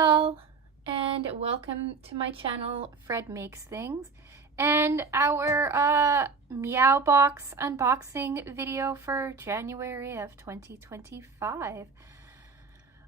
all, and welcome to my channel, Fred Makes Things, and our Meow Box unboxing video for January of 2025.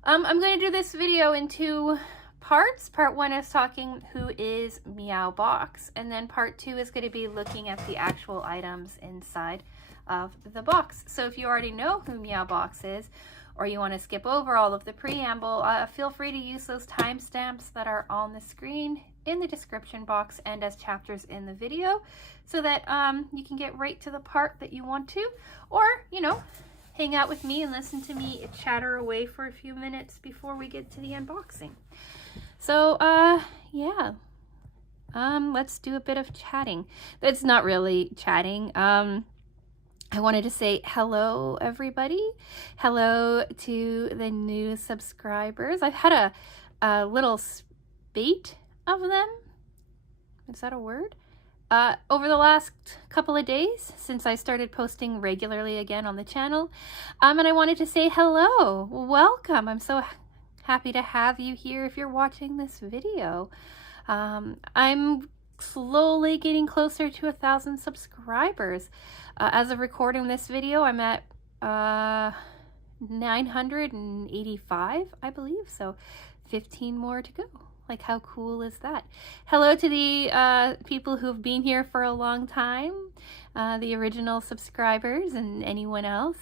I'm going to do this video in two parts. Part one is talking who is Meow Box, and then part two is going to be looking at the actual items inside of the box. So if you already know who Meow Box is, or you want to skip over all of the preamble, feel free to use those timestamps that are on the screen in the description box and as chapters in the video, so that you can get right to the part that you want to, or, you know, hang out with me and listen to me chatter away for a few minutes before we get to the unboxing. So, yeah. Let's do a bit of chatting. It's not really chatting. I wanted to say hello, everybody. Hello to the new subscribers. I've had a little spate of them. Is that a word? Over the last couple of days since I started posting regularly again on the channel. And I wanted to say hello. Welcome. I'm so happy to have you here if you're watching this video. I'm slowly getting closer to 1,000 subscribers. As of recording this video, I'm at 985, I believe, so 15 more to go. Like, how cool is that? Hello to the people who've been here for a long time, the original subscribers, and anyone else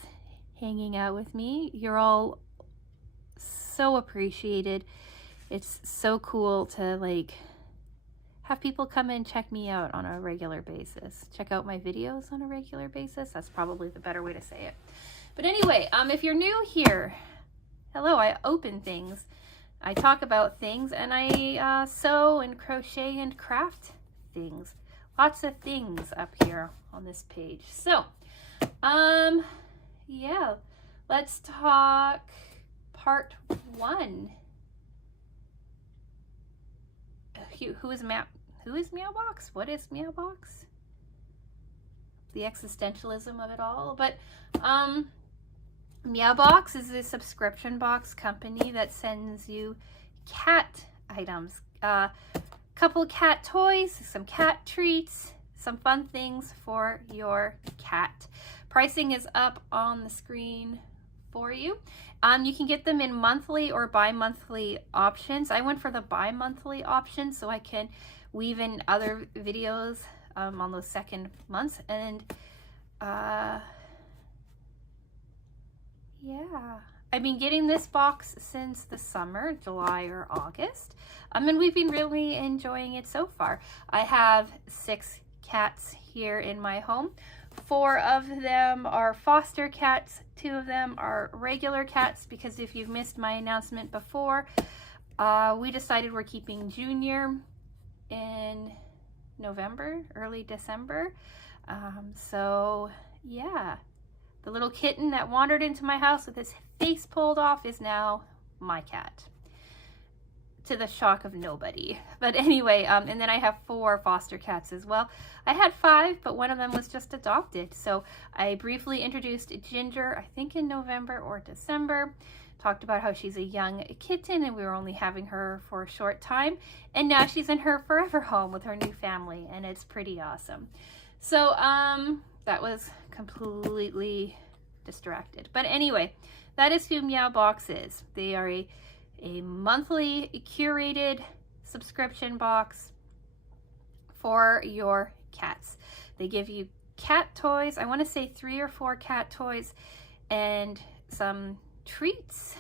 hanging out with me. You're all so appreciated. It's so cool to, like, have people come and check me out on a regular basis. Check out my videos on a regular basis. That's probably the better way to say it. But anyway, if you're new here, hello, I open things. I talk about things, and I sew and crochet and craft things. Lots of things up here on this page. So, yeah, let's talk part one. Who is Meow Box? What is Meow Box? The existentialism of it all. But Meow Box is a subscription box company that sends you cat items. Couple cat toys, some cat treats, some fun things for your cat. Pricing is up on the screen for you. You can get them in monthly or bi-monthly options. I went for the bi-monthly option so I can weave in other videos on those second months. And yeah, I've been getting this box since the summer, July or August, and we've been really enjoying it so far. I have 6 cats here in my home. 4 of them are foster cats, 2 of them are regular cats, because if you've missed my announcement before, we decided we're keeping Junior in November, early December. So yeah, the little kitten that wandered into my house with his face pulled off is now my cat, to the shock of nobody. But anyway, and then I have 4 foster cats as well. I had 5, but one of them was just adopted. So I briefly introduced Ginger, I think in November or December. Talked about how she's a young kitten and we were only having her for a short time. And now she's in her forever home with her new family, and it's pretty awesome. So that was completely distracted. But anyway, that is who Meow Box is. They are a monthly curated subscription box for your cats. They give you cat toys. I want to say 3 or 4 cat toys and some treats.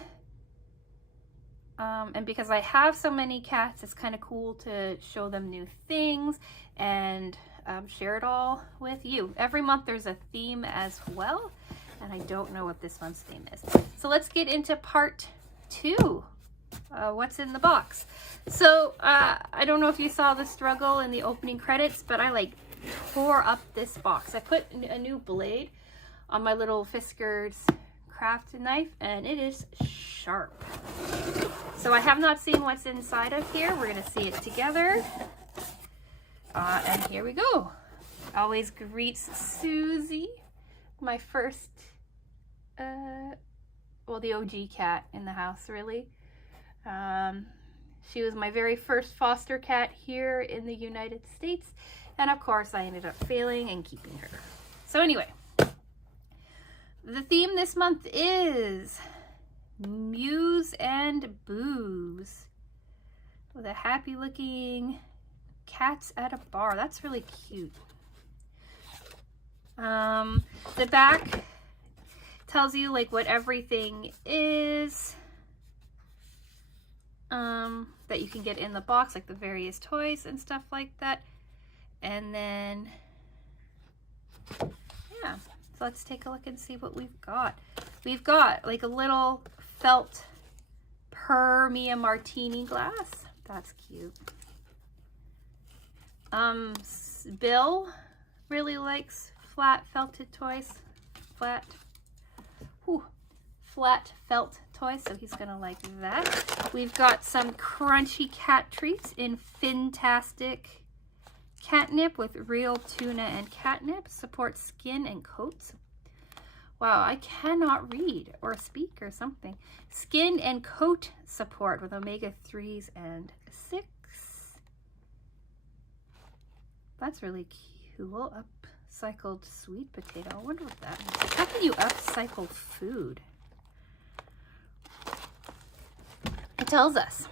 And because I have so many cats, it's kind of cool to show them new things and share it all with you. Every month there's a theme as well, and I don't know what this month's theme is. So let's get into part 2. What's in the box. So I don't know if you saw the struggle in the opening credits, but I like tore up this box. I put a new blade on my little Fiskars craft knife, and it is sharp. So I have not seen what's inside of here. We're gonna see it together. And here we go. Always greets Susie, my first well, the OG cat in the house, really. She was my very first foster cat here in the United States. And of course, I ended up failing and keeping her. So anyway, the theme this month is Mews and Boos, with a happy looking cats at a bar. That's really cute. The back tells you like what everything is that you can get in the box, like the various toys and stuff like that. And then, yeah, so let's take a look and see what we've got. We've got like a little felt Meow martini glass. That's cute. Bill really likes flat felted toys. Flat felt toys, so he's gonna like that. We've got some crunchy cat treats in Fantastic catnip with real tuna and catnip. Supports skin and coats. Wow, I cannot read or speak or something. Skin and coat support with omega-3s and 6. That's really cool. Upcycled sweet potato. I wonder what that means. How can you upcycle food? It tells us.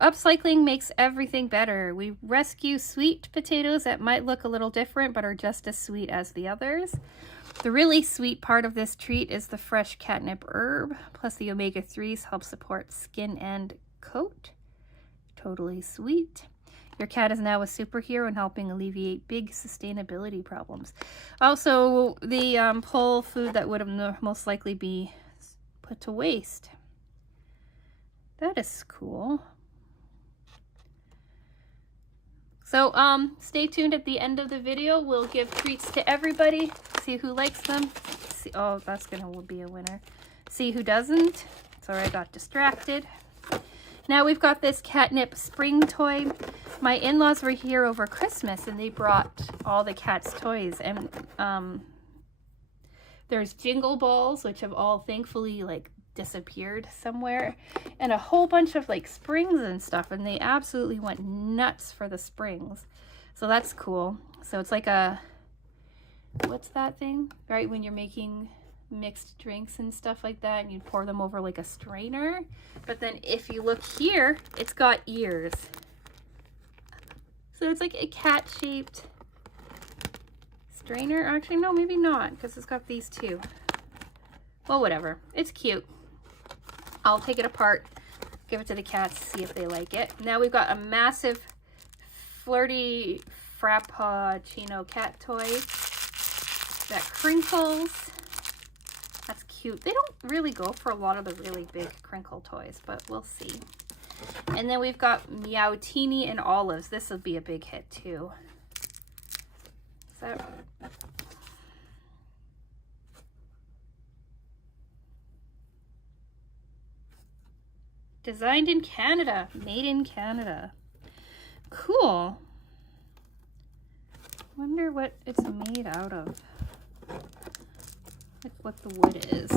Upcycling makes everything better. We rescue sweet potatoes that might look a little different but are just as sweet as the others. The really sweet part of this treat is the fresh catnip herb, plus the omega-3s help support skin and coat. Totally sweet. Your cat is now a superhero in helping alleviate big sustainability problems. Also, the pull food that would have most likely be put to waste. That is cool. So stay tuned at the end of the video. We'll give treats to everybody. See who likes them. See, oh, that's gonna be a winner. See who doesn't. Sorry, I got distracted. Now we've got this catnip spring toy. My in-laws were here over Christmas and they brought all the cat's toys. And there's jingle balls, which have all thankfully like disappeared somewhere, and a whole bunch of like springs and stuff, and they absolutely went nuts for the springs. So that's cool. So it's like a, what's that thing, right, when you're making mixed drinks and stuff like that, and you pour them over like a strainer. But then if you look here, it's got ears. So it's like a cat shaped strainer. Actually, no, maybe not, because it's got these two. Well, whatever. It's cute. I'll take it apart, give it to the cats, see if they like it. Now we've got a massive flirty frappuccino cat toy that crinkles. That's cute. They don't really go for a lot of the really big crinkle toys, but we'll see. And then we've got Meowtini and olives. This will be a big hit too. So designed in Canada, made in Canada. Cool. Wonder what it's made out of. Like what the wood is.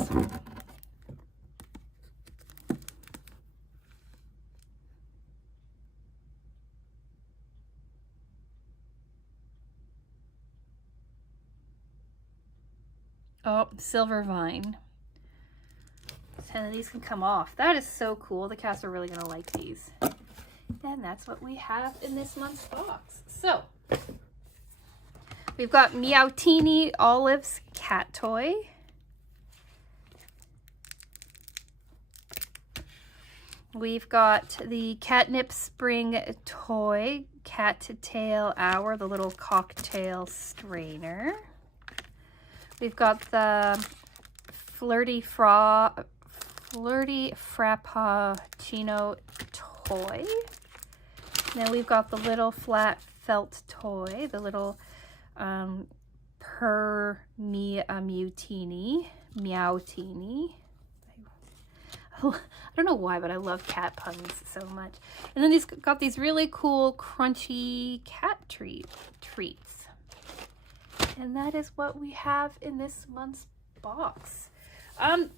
Oh, silver vine. And these can come off. That is so cool. The cats are really gonna like these. And that's what we have in this month's box. So we've got Meowtini Olives cat toy. We've got the catnip spring toy, cat tail hour, the little cocktail strainer. We've got the flirty frappuccino toy. Then we've got the little flat felt toy, the little Meowtini. I don't know why, but I love cat puns so much. And then these got these really cool crunchy cat treats. And that is what we have in this month's box.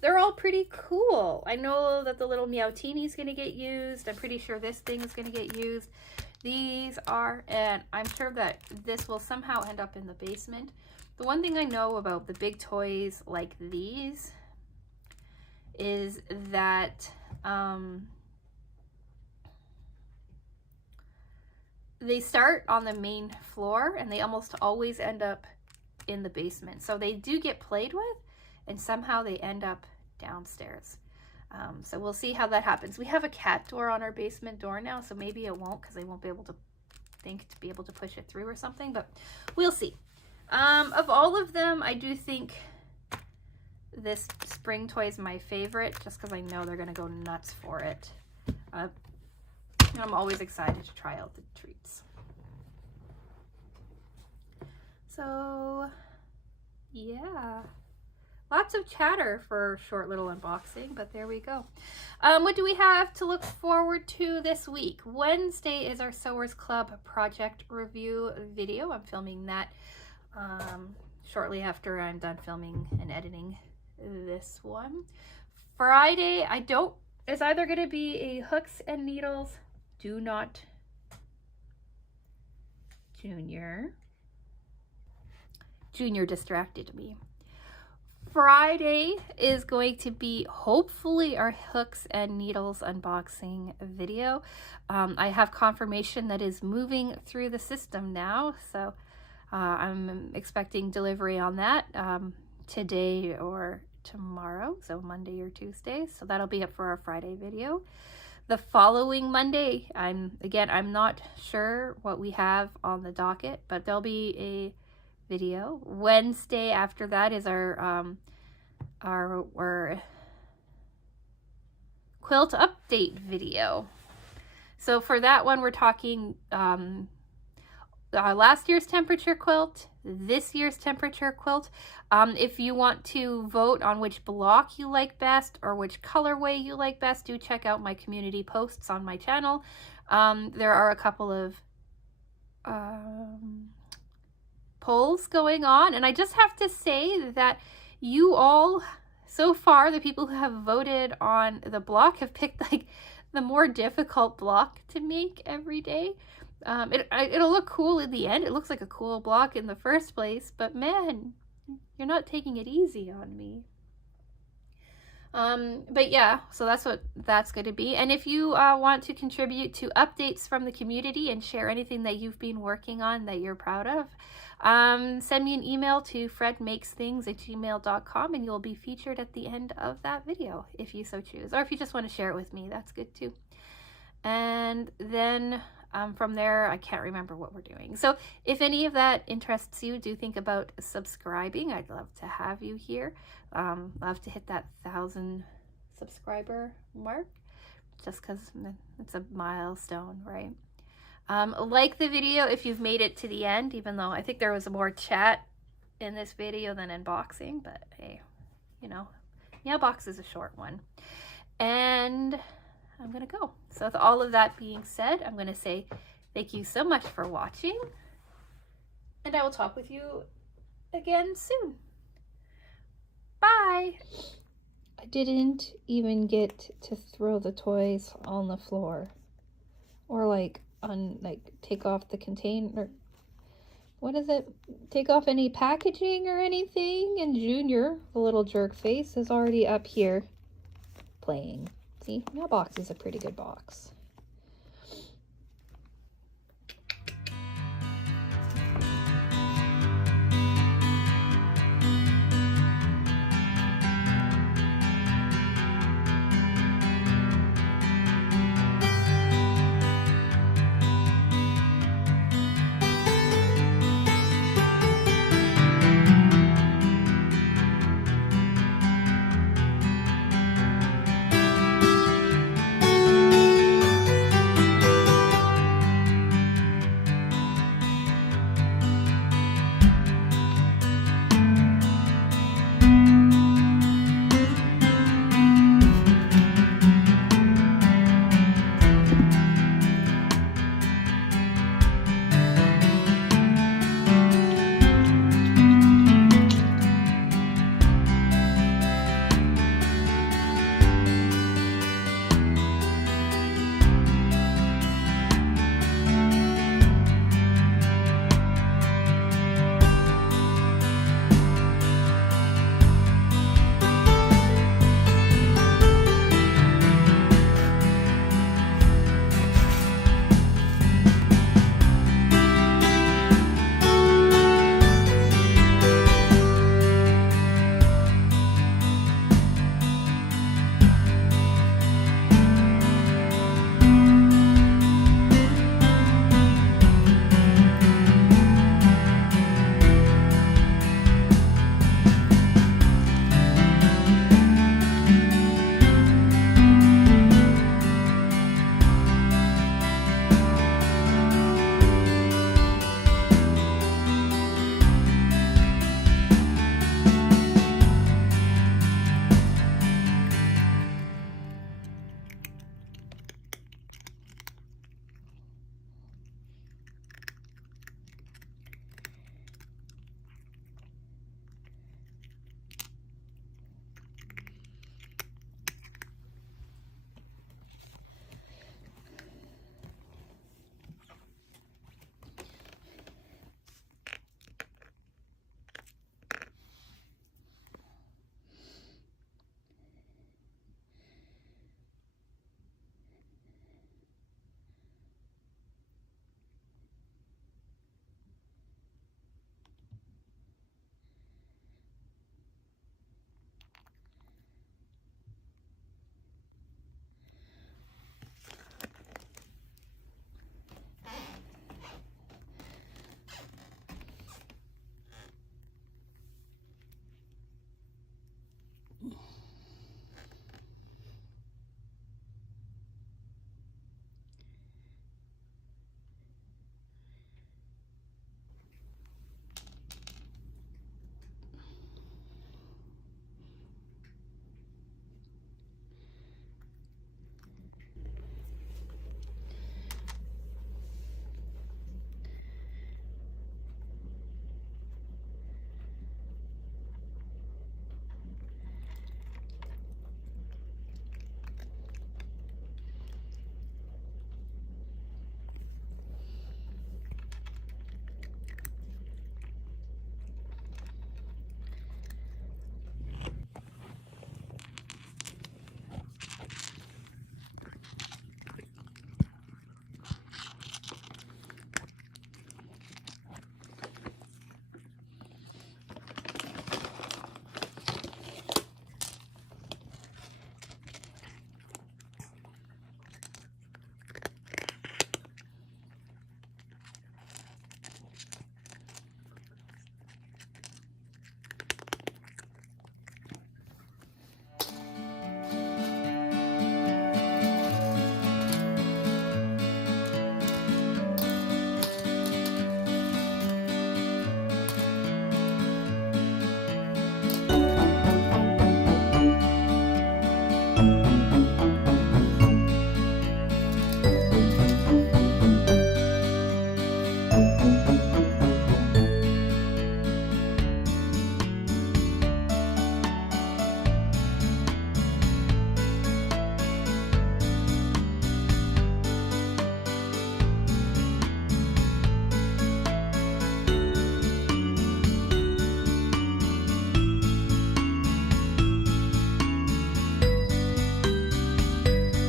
They're all pretty cool. I know that the little Meowtini is going to get used. I'm pretty sure this thing is going to get used. These are, and I'm sure that this will somehow end up in the basement. The one thing I know about the big toys like these is that they start on the main floor and they almost always end up in the basement. So they do get played with and somehow they end up downstairs. So we'll see how that happens. We have a cat door on our basement door now, so maybe it won't because they won't be able to be able to push it through or something, but we'll see. Of all of them, I do think this spring toy is my favorite just because I know they're going to go nuts for it. I'm always excited to try out the treats. So, yeah. Lots of chatter for a short little unboxing, but there we go. What do we have to look forward to this week? Wednesday is our Sewers Club project review video. I'm filming that shortly after I'm done filming and editing this one. Friday, it's either going to be a hooks and needles. Do not Junior distracted me. Friday is going to be hopefully our hooks and needles unboxing video. I have confirmation that is moving through the system now, so I'm expecting delivery on that today or tomorrow, so Monday or Tuesday. So that'll be up for our Friday video. The following Monday, I'm not sure what we have on the docket, but there'll be a video. Wednesday after that is our quilt update video. So for that one, we're talking last year's temperature quilt, this year's temperature quilt. If you want to vote on which block you like best or which colorway you like best, do check out my community posts on my channel. There are a couple of polls going on, and I just have to say that you all, so far, the people who have voted on the block have picked like the more difficult block to make every day. It'll look cool in the end. It looks like a cool block in the first place, but man, you're not taking it easy on me. But yeah, so that's what that's going to be. And if you want to contribute to updates from the community and share anything that you've been working on that you're proud of, send me an email to fredmakesthings@gmail.com and you'll be featured at the end of that video if you so choose. Or if you just want to share it with me, that's good too. And then from there, I can't remember what we're doing. So if any of that interests you, do think about subscribing. I'd love to have you here. Love to hit that 1,000 subscriber mark just because it's a milestone, right? Like the video if you've made it to the end, even though I think there was more chat in this video than unboxing, but hey, you know, Meow Box is a short one. And I'm gonna go. So with all of that being said, I'm gonna say thank you so much for watching, and I will talk with you again soon. Bye. I didn't even get to throw the toys on the floor or take off the container. What is it? Take off any packaging or anything, and Junior, the little jerk face, is already up here playing. See, Meow Box is a pretty good box.